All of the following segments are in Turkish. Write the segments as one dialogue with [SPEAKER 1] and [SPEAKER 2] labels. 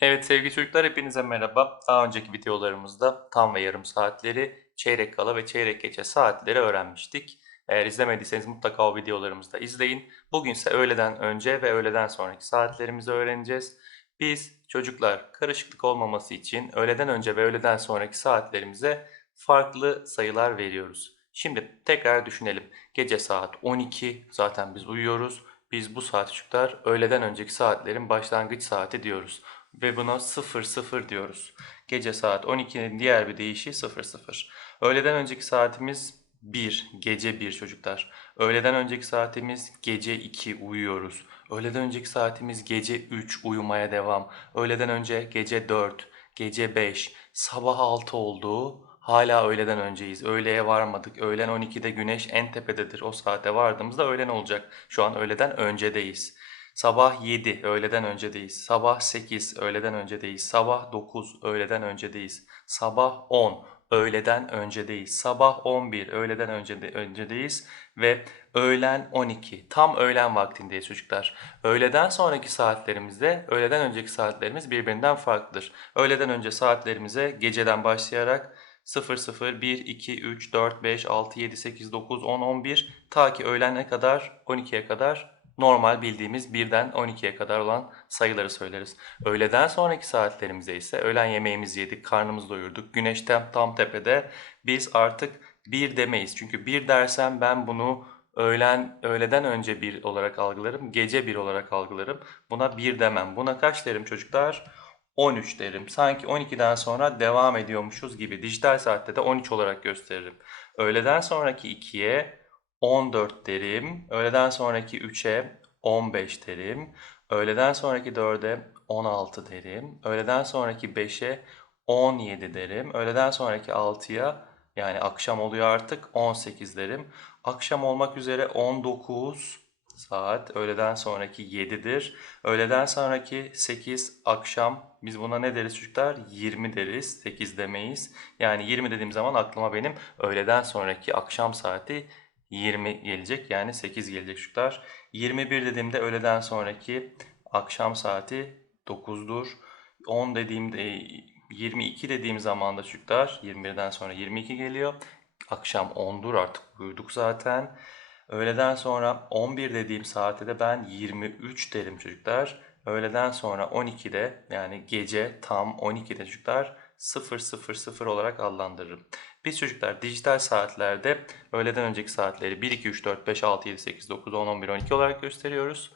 [SPEAKER 1] Evet sevgili çocuklar hepinize merhaba. Daha önceki videolarımızda tam ve yarım saatleri, çeyrek kala ve çeyrek geçe saatleri öğrenmiştik. Eğer izlemediyseniz mutlaka o videolarımızı da izleyin. Bugün ise öğleden önce ve öğleden sonraki saatlerimizi öğreneceğiz. Biz çocuklar karışıklık olmaması için öğleden önce ve öğleden sonraki saatlerimize farklı sayılar veriyoruz. Şimdi tekrar düşünelim. Gece saat 12 zaten biz uyuyoruz. Biz bu saat çocuklar öğleden önceki saatlerin başlangıç saati diyoruz ve buna 00 diyoruz. Gece saat 12'nin diğer bir deyişi 00. Öğleden önceki saatimiz 1, gece 1 çocuklar. Öğleden önceki saatimiz gece 2 uyuyoruz. Öğleden önceki saatimiz gece 3 uyumaya devam. Öğleden önce gece 4, gece 5, sabah 6 olduğu hala öğleden önceyiz. Öğleye varmadık. Öğlen 12'de güneş en tepededir. O saate vardığımızda öğlen olacak. Şu an öğleden öncedeyiz. Sabah 7 öğleden öncedeyiz. Sabah 8 öğleden öncedeyiz. Sabah 9 öğleden öncedeyiz. Sabah 10 öğleden öncedeyiz. Sabah 11 öğleden önce de, öncedeyiz ve öğlen 12 tam öğlen vaktindeyiz çocuklar. Öğleden sonraki saatlerimizde öğleden önceki saatlerimiz birbirinden farklıdır. Öğleden önce saatlerimize geceden başlayarak 0, 0, 1, 2, 3, 4, 5, 6, 7, 8, 9, 10, 11 ta ki öğlene kadar 12'ye kadar normal bildiğimiz 1'den 12'ye kadar olan sayıları söyleriz. Öğleden sonraki saatlerimize ise öğlen yemeğimizi yedik, karnımızı doyurduk, güneş tam, tam tepede. Biz artık 1 demeyiz. Çünkü 1 dersem ben bunu öğlen öğleden önce 1 olarak algılarım, gece 1 olarak algılarım. Buna 1 demem. Buna kaç derim çocuklar? 13 derim. Sanki 12'den sonra devam ediyormuşuz gibi. Dijital saatte de 13 olarak gösteririm. Öğleden sonraki 2'ye 14 derim. Öğleden sonraki 3'e 15 derim. Öğleden sonraki 4'e 16 derim. Öğleden sonraki 5'e 17 derim. Öğleden sonraki 6'ya yani akşam oluyor artık 18 derim. Akşam olmak üzere 19 saat. Öğleden sonraki 7'dir. Öğleden sonraki 8 akşam. Biz buna ne deriz çocuklar? 20 deriz. 8 demeyiz. Yani 20 dediğim zaman aklıma benim öğleden sonraki akşam saati 20 gelecek. Yani 8 gelecek çocuklar. 21 dediğimde öğleden sonraki akşam saati 9'dur. 10 dediğimde 22 dediğim zaman da çocuklar 21'den sonra 22 geliyor. Akşam 10'dur artık uyuduk zaten. Öğleden sonra 11 dediğim saatte de ben 23 derim çocuklar. Öğleden sonra 12'de yani gece tam 12'de çocuklar 000 olarak adlandırırım. Biz çocuklar dijital saatlerde öğleden önceki saatleri 1, 2, 3, 4, 5, 6, 7, 8, 9, 10, 11, 12 olarak gösteriyoruz.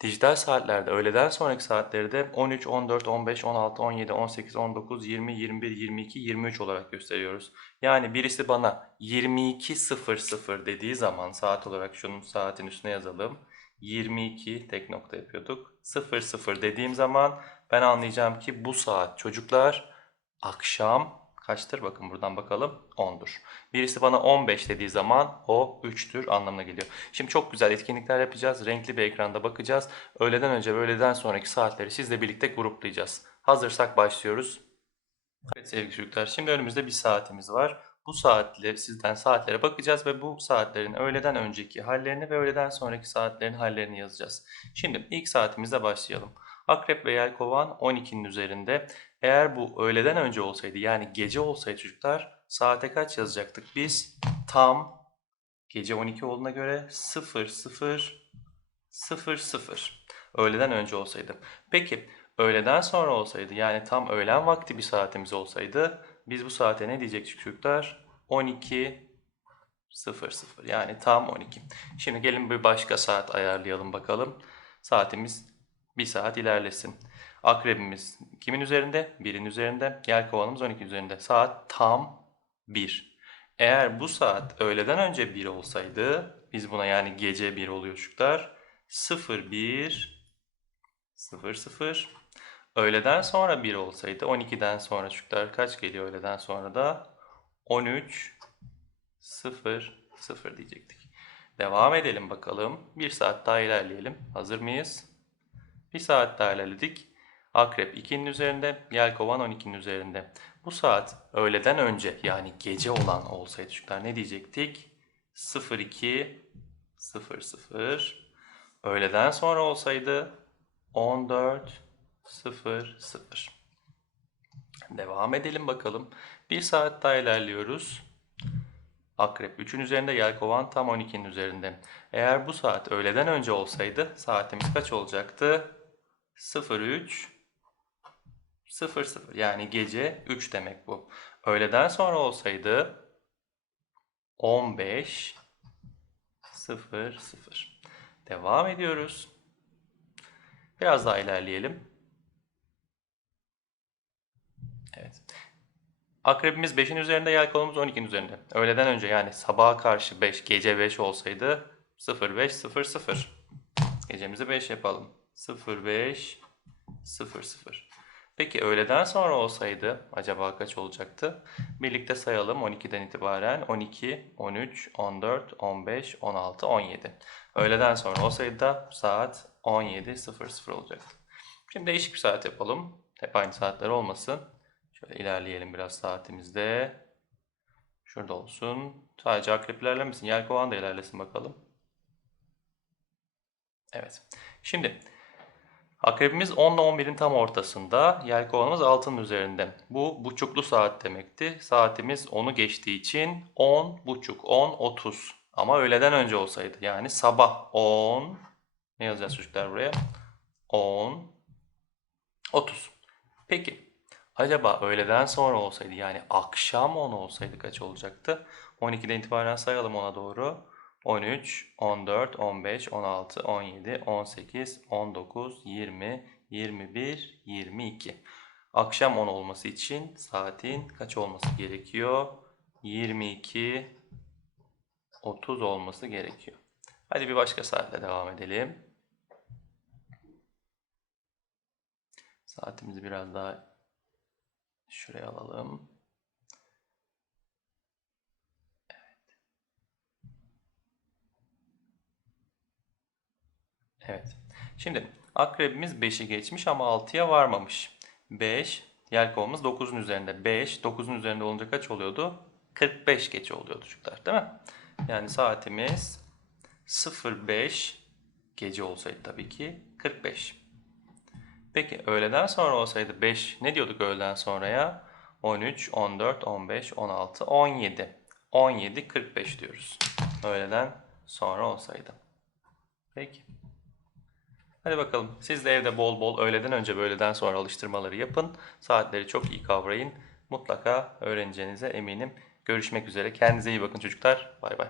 [SPEAKER 1] Dijital saatlerde öğleden sonraki saatleri de 13, 14, 15, 16, 17, 18, 19, 20, 21, 22, 23 olarak gösteriyoruz. Yani birisi bana 22.00 dediği zaman saat olarak şunun saatin üstüne yazalım. 22 tek nokta yapıyorduk. 00 dediğim zaman ben anlayacağım ki bu saat çocuklar akşam kaçtır? Bakın buradan bakalım 10'dur. Birisi bana 15 dediği zaman o 3'tür anlamına geliyor. Şimdi çok güzel etkinlikler yapacağız. Renkli bir ekranda bakacağız. Öğleden önce ve öğleden sonraki saatleri sizle birlikte gruplayacağız. Hazırsak başlıyoruz. Evet sevgili çocuklar şimdi önümüzde bir saatimiz var. Bu saatle sizden saatlere bakacağız ve bu saatlerin öğleden önceki hallerini ve öğleden sonraki saatlerin hallerini yazacağız. Şimdi ilk saatimizle başlayalım. Akrep ve Yelkovan 12'nin üzerinde. Eğer bu öğleden önce olsaydı yani gece olsaydı çocuklar saate kaç yazacaktık? Biz tam gece 12 olduğuna göre 0 0 0 0 öğleden önce olsaydı. Peki öğleden sonra olsaydı yani tam öğlen vakti bir saatimiz olsaydı biz bu saate ne diyecektik çocuklar? 12 0 0 yani tam 12. Şimdi gelin bir başka saat ayarlayalım bakalım. Saatimiz bir saat ilerlesin. Akrebimiz kimin üzerinde? 1'in üzerinde. Yelkovanımız 12 üzerinde. Saat tam 1. Eğer bu saat öğleden önce 1 olsaydı biz buna yani gece 1 oluyor çocuklar. 0 1 0 0 Öğleden sonra 1 olsaydı 12'den sonra çocuklar kaç geliyor öğleden sonra da? 13 0 0 diyecektik. Devam edelim bakalım. Bir saat daha ilerleyelim. Hazır mıyız? Bir saat daha ilerledik. Akrep 2'nin üzerinde, Yelkovan 12'nin üzerinde. Bu saat öğleden önce yani gece olan olsaydı çocuklar ne diyecektik? 02 00 Öğleden sonra olsaydı 14 0 0. Devam edelim bakalım. Bir saat daha ilerliyoruz. Akrep 3'ün üzerinde, Yelkovan tam 12'nin üzerinde. Eğer bu saat öğleden önce olsaydı saatimiz kaç olacaktı? 03 00 yani gece 3 demek bu. Öğleden sonra olsaydı 15 00 Devam ediyoruz. Biraz daha ilerleyelim. Evet. Akrebimiz 5'in üzerinde, yelkovamız 12'nin üzerinde. Öğleden önce yani sabaha karşı 5, gece 5 olsaydı 05 00. Gecemizi 5 yapalım. 05 00. Peki öğleden sonra olsaydı acaba kaç olacaktı? Birlikte sayalım 12'den itibaren 12, 13, 14, 15, 16, 17. Öğleden sonra olsaydı da saat 17.00 olacaktı. Şimdi değişik bir saat yapalım. Hep aynı saatler olmasın. Şöyle ilerleyelim biraz saatimizde. Şurada olsun. Sadece akrep ilerlemesin. Yelkovan da ilerlesin bakalım. Evet. Şimdi akrebimiz 10 ile 11'in tam ortasında. Yelkovanımız 6'nın üzerinde. Bu buçuklu saat demekti. Saatimiz 10'u geçtiği için 10 buçuk, 10, 30. Ama öğleden önce olsaydı. Yani sabah 10. Ne yazacağız çocuklar buraya? 10, 30. Peki. Acaba öğleden sonra olsaydı yani akşam 10 olsaydı kaç olacaktı? 12'den itibaren sayalım ona doğru. 13, 14, 15, 16, 17, 18, 19, 20, 21, 22. Akşam 10 olması için saatin kaç olması gerekiyor? 22, 30 olması gerekiyor. Hadi bir başka saatle devam edelim. Saatimizi biraz daha şuraya alalım. Evet. Şimdi akrebimiz 5'i geçmiş ama 6'ya varmamış. 5, yelkovamız 9'un üzerinde. 5, 9'un üzerinde olunca kaç oluyordu? 45 geçe oluyordu çocuklar değil mi? Yani saatimiz 05 gece olsaydı tabii ki 45. Peki öğleden sonra olsaydı 5 ne diyorduk öğleden sonraya? 13, 14, 15, 16, 17. 17, 45 diyoruz. Öğleden sonra olsaydı. Peki. Hadi bakalım. Siz de evde bol bol öğleden önce ve öğleden sonra alıştırmaları yapın. Saatleri çok iyi kavrayın. Mutlaka öğreneceğinize eminim. Görüşmek üzere. Kendinize iyi bakın çocuklar. Bay bay.